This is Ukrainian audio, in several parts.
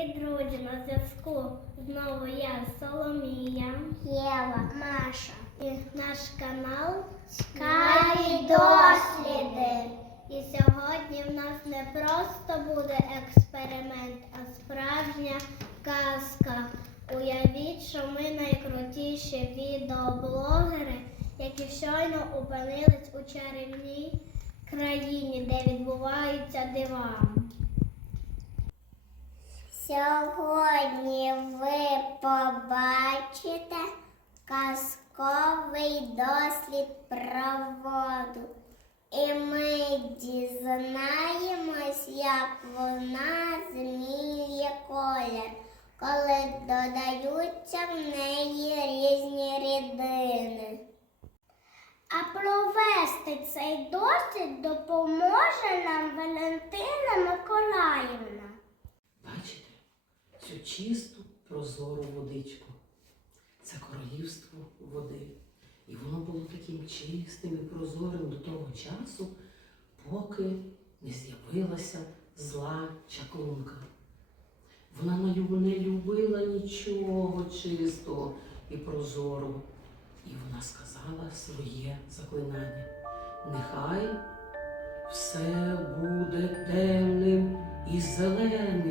Привіт, друзі! На зв'язку знову я Соломія, Єва, Маша і наш канал Цікаві досліди. І сьогодні в нас не просто буде експеримент, а справжня казка. Уявіть, що ми найкрутіші відеоблогери, які щойно опинились у чарівній країні, де відбуваються дива. Сьогодні ви побачите казковий дослід про воду. І ми дізнаємось, як вона змінює колір, коли додаються в неї різні рідини. А провести цей досвід допоможе нам Валентина Миколаївна. Цю чисту прозору водичку. Це королівство води. І воно було таким чистим і прозорим до того часу, поки не з'явилася зла чаклунка. Вона не любила нічого чистого і прозорого. І вона сказала своє заклинання. Нехай все буде темним і зеленим.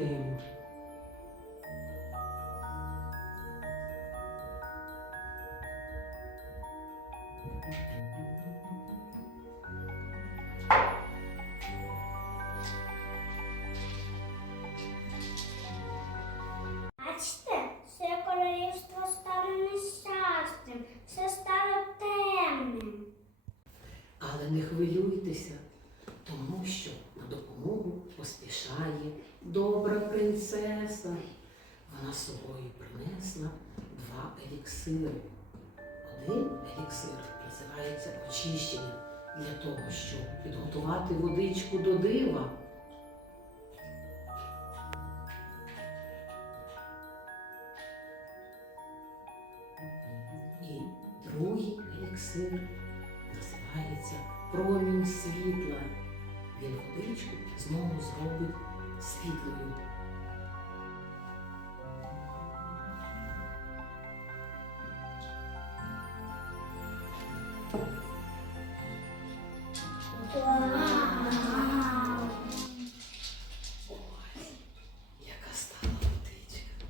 Але не хвилюйтеся, тому що на допомогу поспішає добра принцеса. Вона з собою принесла два еліксири. Один еліксир називається очищення для того, щоб підготувати водичку до дива. І другий еліксир називається промінь світла. Він водичку знову зробить світлою. Ой, яка стала водичка.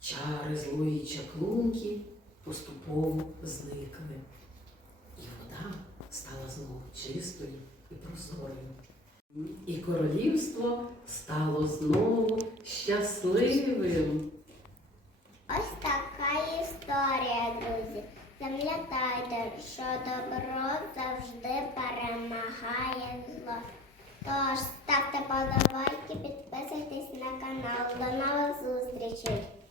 Чари злої чаклунки поступово зникли. Стала знову чистою і прозорою. І королівство стало знову щасливим. Ось така історія, друзі. Пам'ятайте, що добро завжди перемагає зло. Тож ставте подобайки, підписуйтесь на канал. До нових зустрічей!